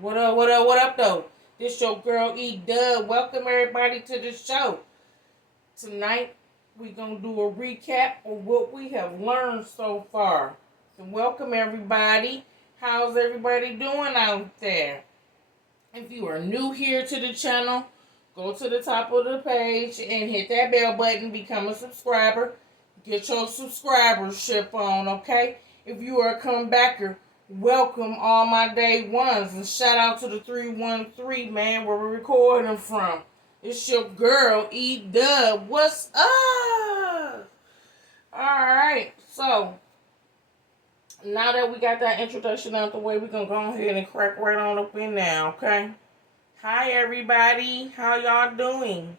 What up, what up, what up, though? This your girl, Dubb. Welcome, everybody, to the show. Tonight, we going to do a recap of what we have learned so far. So welcome, everybody. How's everybody doing out there? If you are new here to the channel, go to the top of the page and hit that bell button. Become a subscriber. Get your subscribership on, okay? If you are a comebacker, welcome all my day ones. And shout out to the 313, man, where we're recording from. It's your girl, Dubb. What's up? Alright, so now that we got that introduction out the way, we're going to go ahead and crack right on up in now, okay? Hi, everybody. How y'all doing?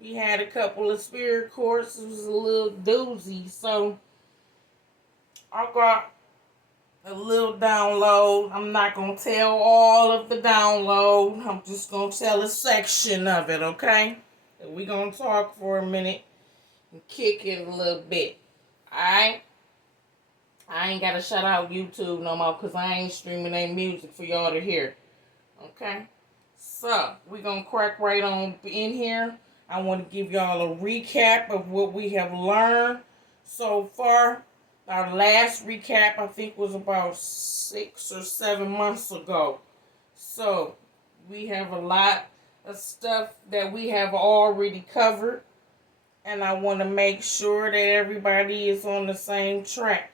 We had a couple of spirit courts. It was a little doozy. So, I got a little download. I'm not going to tell all of the download. I'm just going to tell a section of it, okay? And we're going to talk for a minute and kick it a little bit. Alright? I ain't got to shout out YouTube no more because I ain't streaming any music for y'all to hear. Okay? So, we're going to crack right on in here. I want to give y'all a recap of what we have learned so far. Our last recap, I think, was about 6 or 7 months ago. So, we have a lot of stuff that we have already covered. And I want to make sure that everybody is on the same track.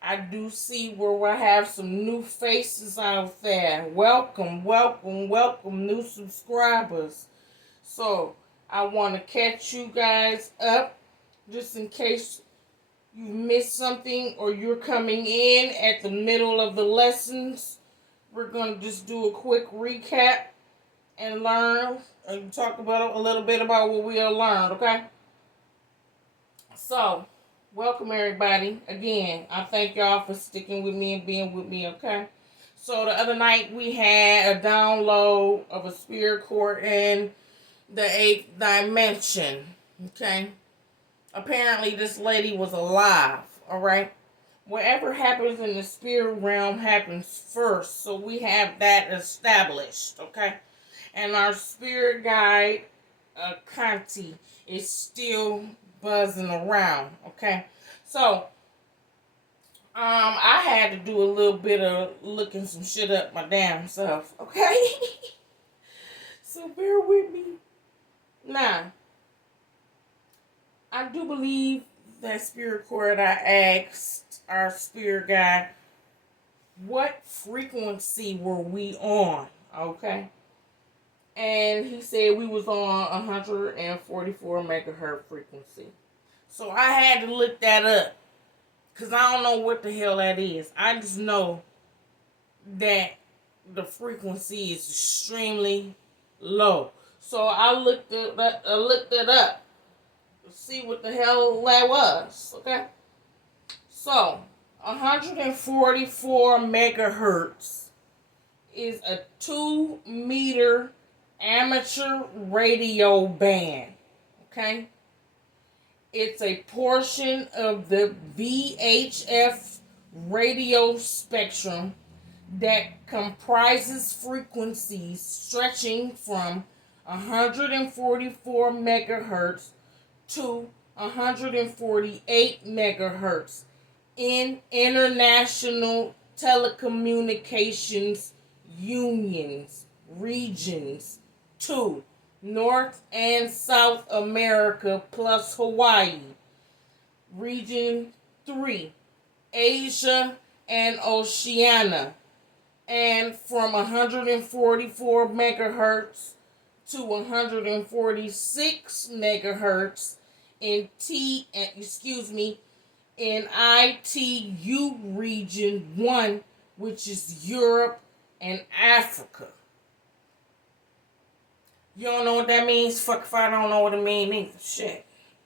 I do see where we have some new faces out there. Welcome, welcome, welcome, new subscribers. So, I want to catch you guys up just in case you missed something or you're coming in at the middle of the lessons. We're going to just do a quick recap and learn and talk about a little bit about what we have learned, okay? So, welcome everybody. Again, I thank y'all for sticking with me and being with me, okay? So, the other night we had a download of a spirit court in the 8th dimension, okay? Apparently, this lady was alive, all right? Whatever happens in the spirit realm happens first, so we have that established, okay? And our spirit guide, Conti, is still buzzing around, okay? So, I had to do a little bit of looking some shit up my damn self, okay? So, bear with me. Now, I do believe that spirit court, I asked our spirit guide, what frequency were we on, okay? And he said we was on 144 megahertz frequency. So I had to look that up, because I don't know what the hell that is. I just know that the frequency is extremely low. So I looked it up. See what the hell that was, okay? So, 144 megahertz is a 2-meter amateur radio band, okay? It's a portion of the VHF radio spectrum that comprises frequencies stretching from 144 megahertz to 148 megahertz in international telecommunications unions, regions 2, North and South America plus Hawaii, region 3, Asia and Oceania, and from 144 megahertz to 146 megahertz in in ITU region 1, which is Europe and Africa. You don't know what that means? Fuck if I don't know what it means either.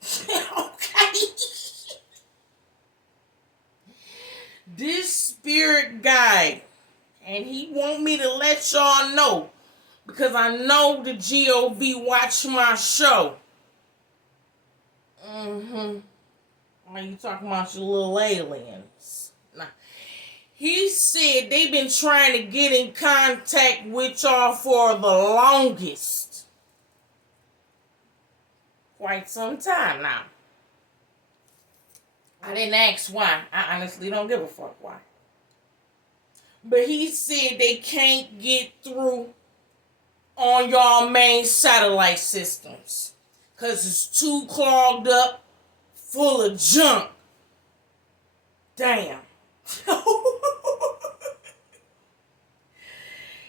Shit. Okay. This spirit guide, and he want me to let y'all know, because I know the GOV watch my show. Are you talking about your little aliens? Nah. He said they've been trying to get in contact with y'all for the longest. Quite some time now. I didn't ask why. I honestly don't give a fuck why. But he said they can't get through on y'all main satellite systems. Because it's too clogged up, full of junk. Damn.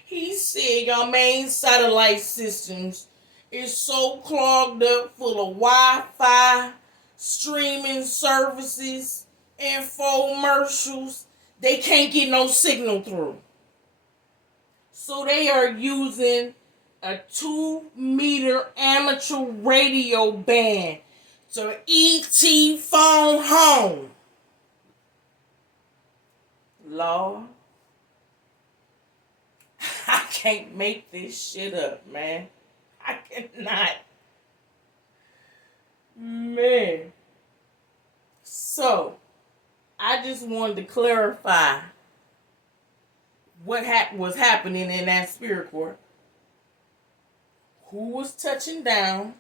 He said your main satellite systems is so clogged up full of Wi-Fi, streaming services, infomercials, they can't get no signal through. So they are using a 2-meter amateur radio band to ET phone home. Lord. I can't make this shit up, man. I cannot. Man. So, I just wanted to clarify what was happening in that spirit court. Who was touching down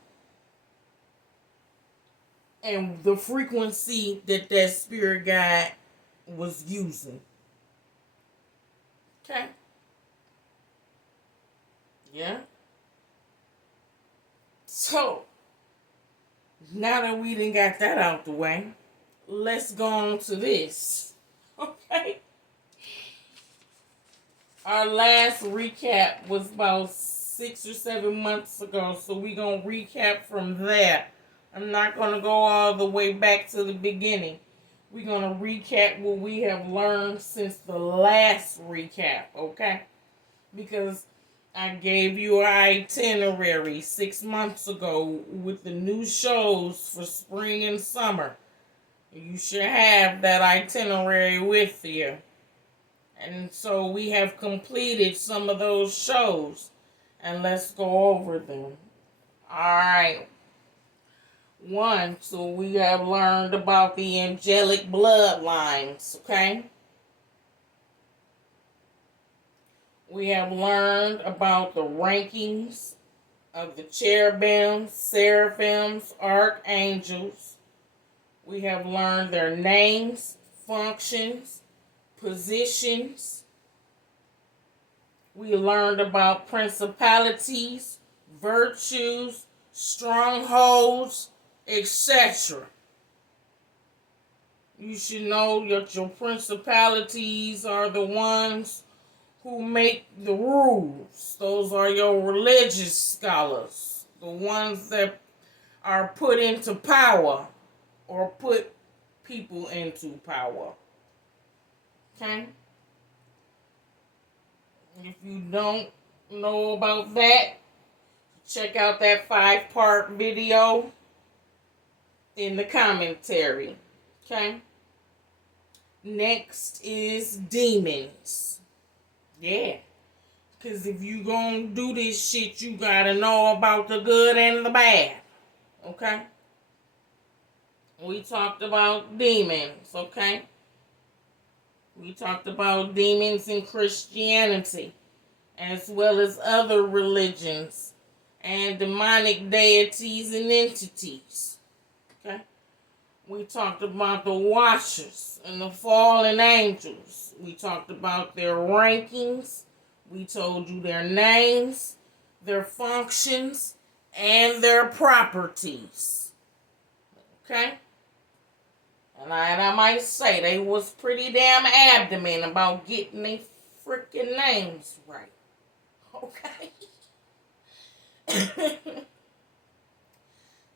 and the frequency that spirit guide was using. Okay? Yeah? So, now that we done got that out the way, let's go on to this. Okay? Our last recap was about 6 or 7 months ago, so we're going to recap from there. I'm not going to go all the way back to the beginning. We're going to recap what we have learned since the last recap, okay? Because I gave you an itinerary 6 months ago with the new shows for spring and summer. You should have that itinerary with you. And so we have completed some of those shows. And let's go over them. Alright. 1, so we have learned about the angelic bloodlines, okay? We have learned about the rankings of the cherubims, seraphims, archangels. We have learned their names, functions, positions. We learned about principalities, virtues, strongholds, etc. You should know that your principalities are the ones who make the rules. Those are your religious scholars. The ones that are put into power or put people into power. Okay? If you don't know about that, check out that 5-part video in the commentary. Okay? Next is demons. Yeah. Because if you gonna do this shit, you gotta know about the good and the bad. Okay? We talked about demons, okay? We talked about demons in Christianity, as well as other religions, and demonic deities and entities. Okay? We talked about the watchers and the fallen angels. We talked about their rankings. We told you their names, their functions, and their properties. Okay? And I might say they was pretty damn abdomen about getting their freaking names right. Okay?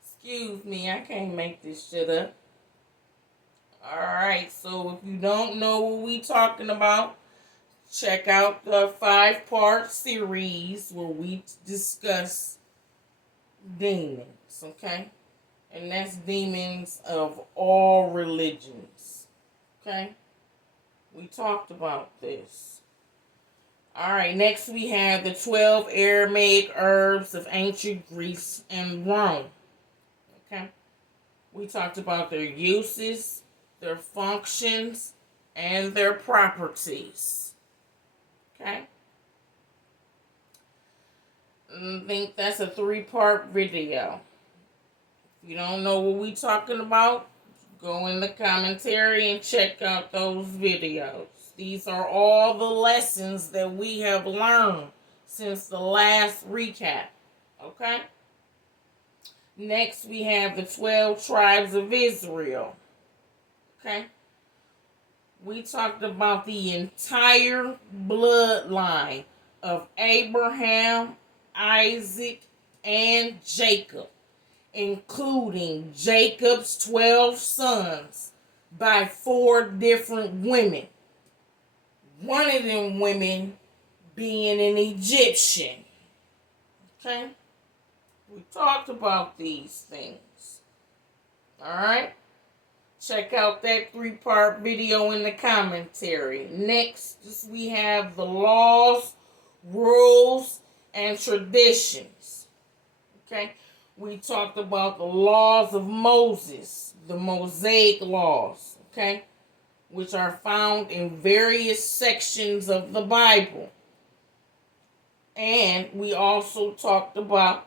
Excuse me, I can't make this shit up. Alright, so if you don't know what we talking about, check out the 5-part series where we discuss demons, okay? And that's demons of all religions, okay? We talked about this. Alright, next we have the 12 Aramaic herbs of ancient Greece and Rome. Okay? We talked about their uses, their functions, and their properties. Okay? I think that's a 3-part video. If you don't know what we're talking about, go in the commentary and check out those videos. These are all the lessons that we have learned since the last recap. Okay? Next, we have the 12 tribes of Israel. Okay? We talked about the entire bloodline of Abraham, Isaac, and Jacob, including Jacob's 12 sons by 4 different women. One of them women being an Egyptian. Okay? We talked about these things. Alright? Check out that 3-part video in the commentary. Next, we have the laws, rules, and traditions. Okay? We talked about the laws of Moses, the Mosaic laws, okay? Which are found in various sections of the Bible. And we also talked about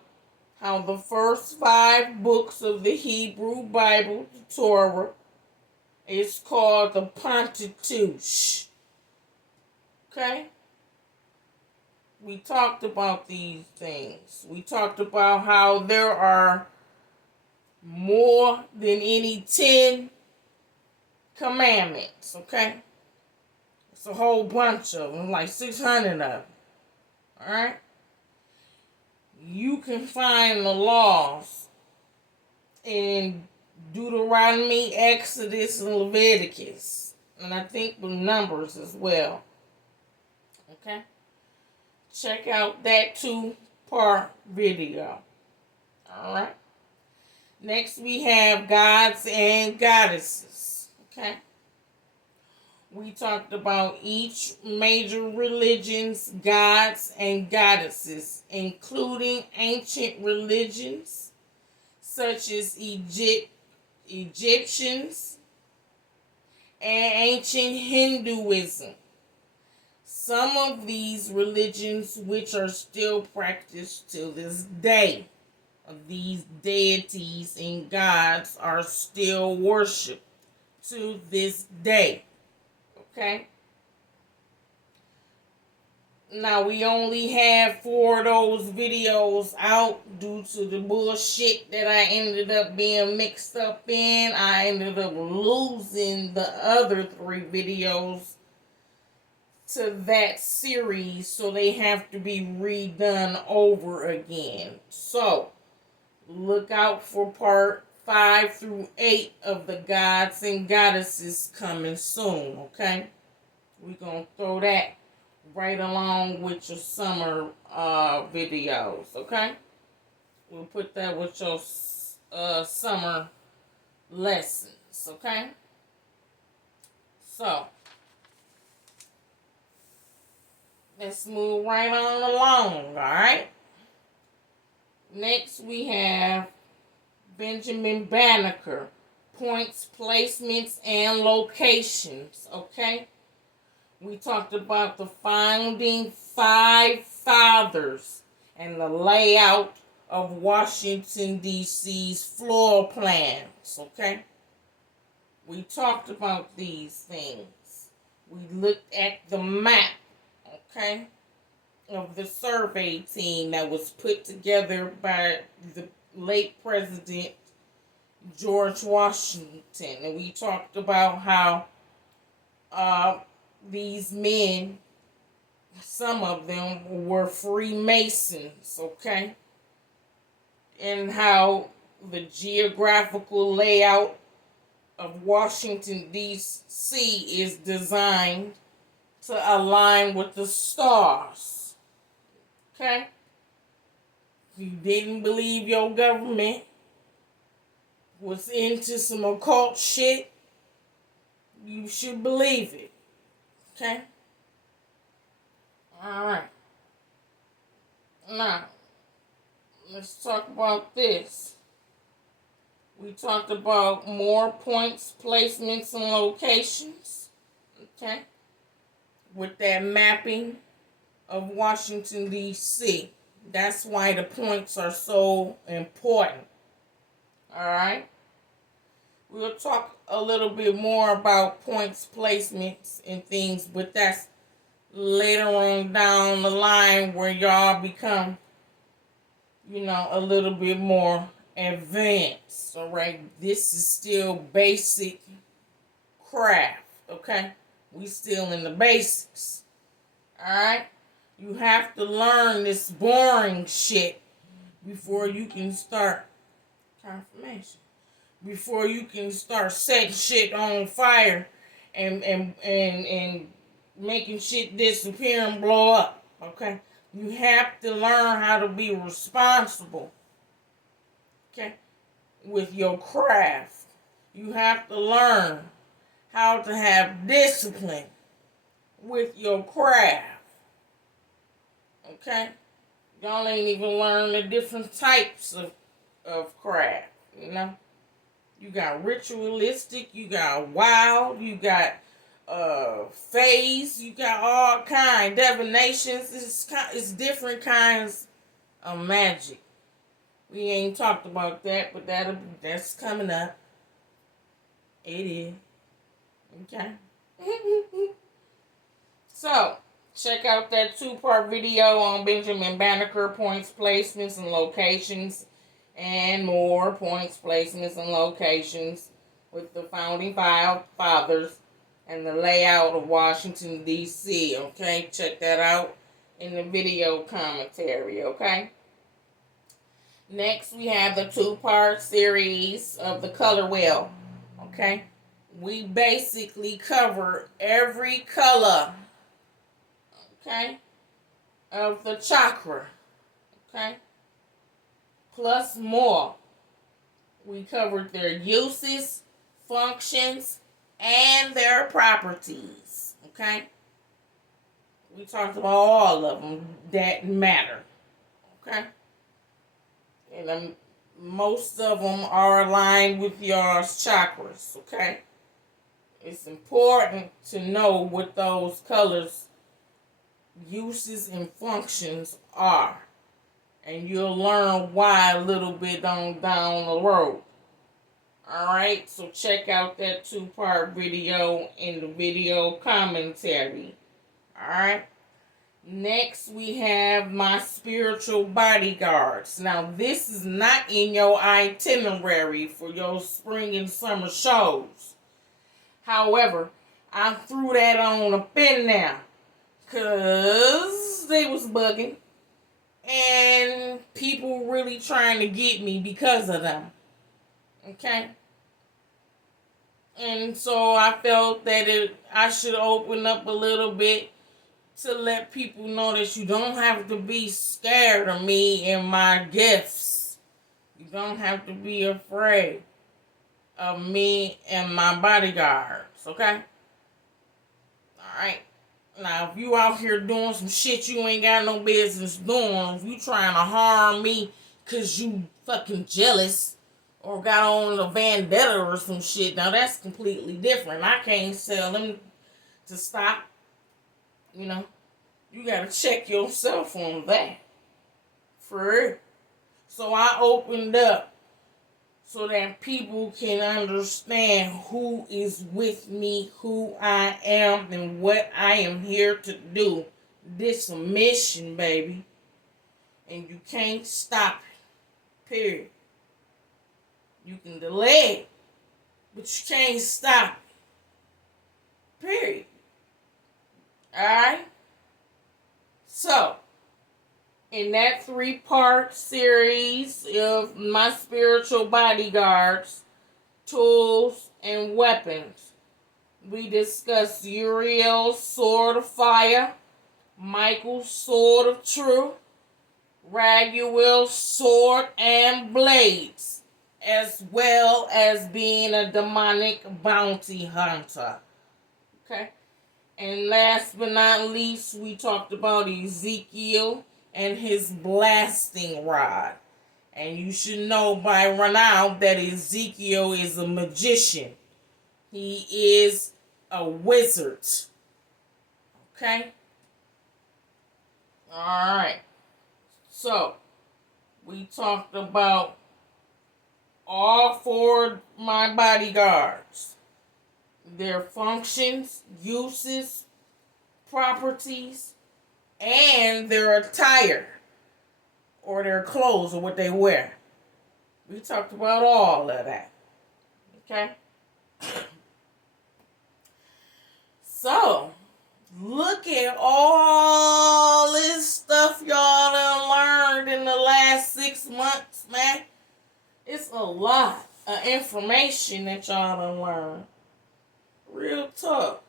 how the first 5 books of the Hebrew Bible, the Torah, is called the Pentateuch. Okay? We talked about these things. We talked about how there are more than any 10 commandments, okay? It's a whole bunch of them, like 600 of them. Alright? You can find the laws in Deuteronomy, Exodus, and Leviticus. And I think the Numbers as well. Okay? Check out that 2-part video. Alright? Next we have gods and goddesses. Okay? We talked about each major religion's gods and goddesses, including ancient religions such as Egyptians and ancient Hinduism. Some of these religions which are still practiced to this day. These deities and gods are still worshipped to this day. Okay? Now, we only have 4 of those videos out due to the bullshit that I ended up being mixed up in. I ended up losing the other 3 videos to that series, so they have to be redone over again. So, look out for part 5 through 8 of the gods and goddesses coming soon, okay? We're going to throw that right along with your summer videos, okay? We'll put that with your summer lessons, okay? So, let's move right on along, alright? Next we have Benjamin Banneker, points, placements, and locations, okay? We talked about the founding 5 fathers and the layout of Washington, D.C.'s floor plans, okay? We talked about these things. We looked at the map, okay, of the survey team that was put together by the late President George Washington. And we talked about how these men, some of them were Freemasons, okay? And how the geographical layout of Washington, D.C. is designed to align with the stars, okay? If you didn't believe your government was into some occult shit, you should believe it. Okay? Alright. Now, let's talk about this. We talked about more points, placements, and locations. Okay? With that mapping of Washington, D.C. That's why the points are so important. Alright? We'll talk a little bit more about points, placements, and things, but that's later on down the line where y'all become, a little bit more advanced. Alright? This is still basic craft. Okay? We still in the basics. Alright? You have to learn this boring shit before you can start confirmation. Before you can start setting shit on fire and making shit disappear and blow up. Okay? You have to learn how to be responsible. Okay? With your craft. You have to learn how to have discipline with your craft. Okay? Y'all ain't even learned the different types of craft, You got ritualistic, you got wild, you got phase, you got all kind divinations. It's different kinds of magic. We ain't talked about that, but that's coming up. It is. Okay? So, check out that 2-part video on Benjamin Banneker, points, placements, and locations, and more points, placements, and locations with the founding fathers and the layout of Washington, D.C., okay? Check that out in the video commentary, okay? Next, we have the 2-part series of the color wheel, okay? We basically cover every color, okay, of the chakra, okay, plus more. We covered their uses, functions, and their properties, okay. We talked about all of them that matter, okay, and most of them are aligned with your chakras, okay. It's important to know what those colors, uses, and functions are. And you'll learn why a little bit on down the road. Alright, so check out that 2-part video in the video commentary. Alright. Next we have my spiritual bodyguards. Now this is not in your itinerary for your spring and summer shows. However, I threw that on up in there because they was bugging and people really trying to get me because of them. Okay? And so I felt that I should open up a little bit to let people know that you don't have to be scared of me and my gifts. You don't have to be afraid of me and my bodyguards, okay? Alright. Now, if you out here doing some shit you ain't got no business doing, if you trying to harm me because you fucking jealous or got on a vendetta or some shit, now that's completely different. I can't tell them to stop. You gotta check yourself on that. For real. So I opened up so that people can understand who is with me, who I am, and what I am here to do. This a mission, baby. And you can't stop it. Period. You can delay it, but you can't stop it. Period. Alright? So, in that 3-part series of my spiritual bodyguards, tools, and weapons, we discussed Uriel's sword of fire, Michael's sword of truth, Raguel's sword and blades, as well as being a demonic bounty hunter. Okay? And last but not least, we talked about Ezekiel and his blasting rod. And you should know by now that Ezekiel is a magician. He is a wizard. Okay? Alright. So, we talked about all 4 of my bodyguards. Their functions, uses, properties, and their attire. Or their clothes or what they wear. We talked about all of that. Okay? So, look at all this stuff y'all done learned in the last 6 months, man. It's a lot of information that y'all done learned. Real talk.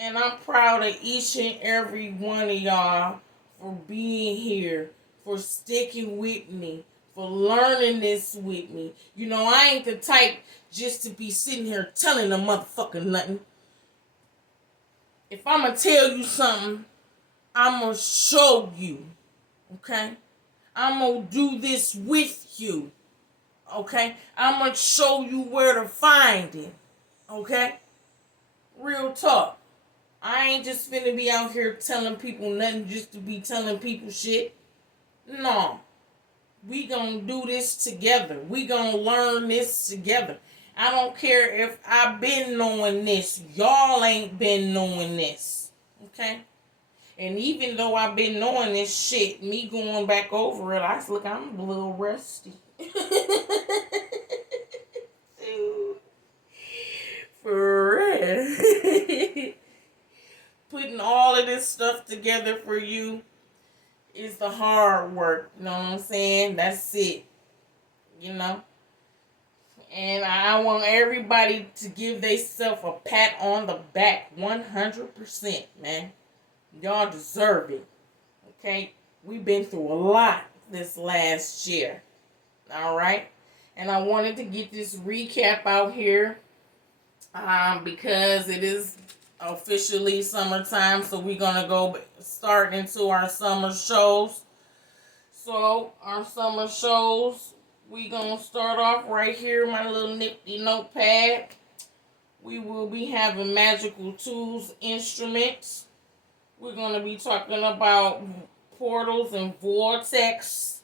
And I'm proud of each and every one of y'all for being here, for sticking with me, for learning this with me. You know, I ain't the type just to be sitting here telling a motherfucker nothing. If I'm going to tell you something, I'm going to show you. Okay? I'm going to do this with you. Okay? I'm going to show you where to find it. Okay? Real talk. I ain't just finna be out here telling people nothing just to be telling people shit. No. We gonna do this together. We gonna learn this together. I don't care if I've been knowing this. Y'all ain't been knowing this. Okay? And even though I've been knowing this shit, me going back over it, I'm a little rusty. Dude. For real. Putting all of this stuff together for you is the hard work. You know what I'm saying? That's it. You know? And I want everybody to give themselves a pat on the back 100%, man. Y'all deserve it. Okay? We've been through a lot this last year. Alright? And I wanted to get this recap out here because it is officially summertime, so we're gonna go start into our summer shows. So our summer shows, we gonna start off right here, my little nifty notepad. We will be having magical tools, instruments. We're gonna be talking about portals and vortex,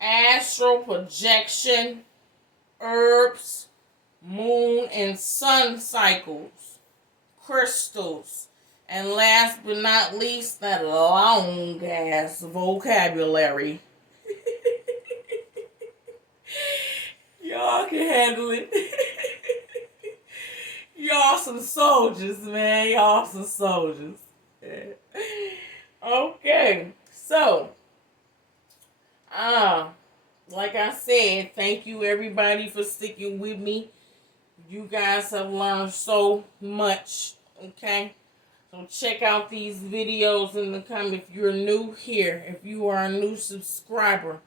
astral projection, herbs, moon and sun cycles, crystals, and last but not least, that long ass vocabulary. Y'all can handle it. Y'all some soldiers, man. Y'all some soldiers. Okay, so, like I said, thank you everybody for sticking with me. You guys have learned so much, okay? So check out these videos in the comments. If you're new here, if you are a new subscriber,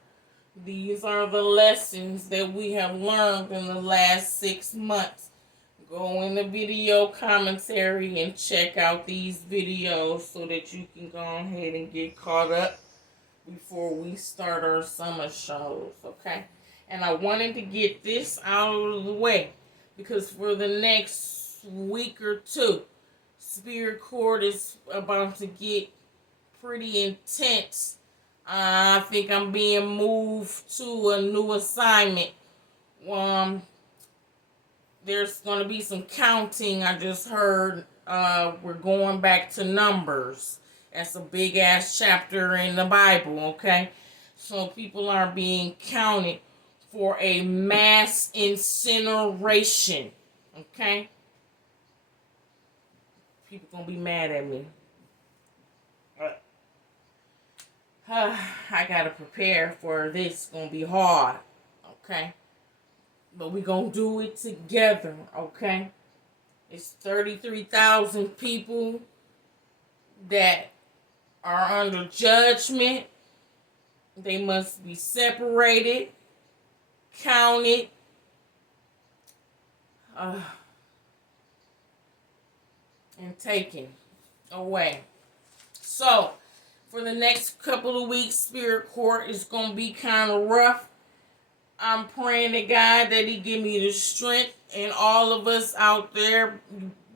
these are the lessons that we have learned in the last 6 months. Go in the video commentary and check out these videos so that you can go ahead and get caught up before we start our summer shows, okay? And I wanted to get this out of the way because for the next week or two, Spirit Court is about to get pretty intense. I think I'm being moved to a new assignment. There's going to be some counting. I just heard we're going back to Numbers. That's a big ass chapter in the Bible, okay? So people are being counted for a mass incineration, okay? People gonna be mad at me. I gotta prepare for this. It's gonna be hard, okay? But we gonna do it together, okay? It's 33,000 people that are under judgment. They must be separated, counted, and taken away. So, for the next couple of weeks, Spirit Court is going to be kind of rough. I'm praying to God that He give me the strength, and all of us out there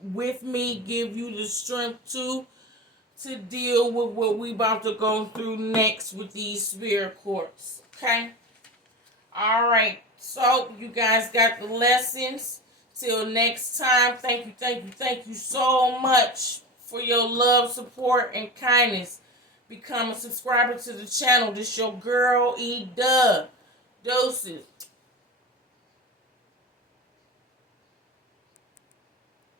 with me give you the strength too, to deal with what we about to go through next with these spirit courts. Okay? Alright. So you guys got the lessons. Till next time. Thank you so much for your love, support, and kindness. Become a subscriber to the channel. This your girl E Dubb. Doses.